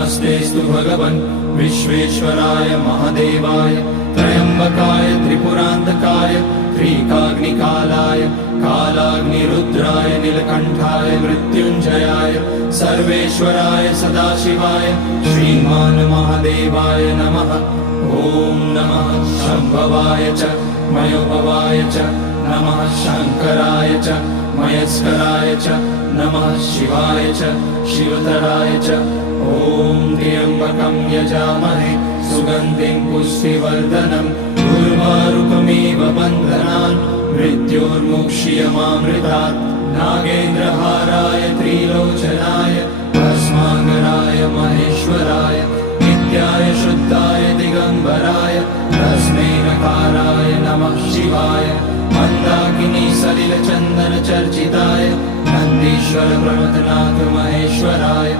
नमस्तेस्तु भगवन् विश्वेश्वराय महादेवाय त्र्यम्बकाय त्रिपुरान्तकाय त्रिकाग्निकालाय कालाग्निरुद्राय नीलकण्ठाय मृत्युञ्जयाय सर्वेश्वराय सदाशिवाय श्रीमान् महादेवाय नमः। ॐ नमः शम्भवाय च मयोभवाय च नमः शङ्कराय च मयस्कराय च नमः शिवाय च शिवतराय च। ॐ त्र्यम्बकं यजामहे सुगन्धिं पुष्टिवर्धनम् उर्वारुकमिव बन्धनान् मृत्योर्मुक्ष्यमामृतात्। नागेन्द्रहाराय त्रिलोचनाय भस्माङ्गराय महेश्वराय नित्याय शुद्धाय दिगम्बराय तस्मै नकाराय नमः शिवाय। मन्दाकिनी सलिलचन्दन चर्चिताय नन्दीश्वर प्रमथनाथ महेश्वराय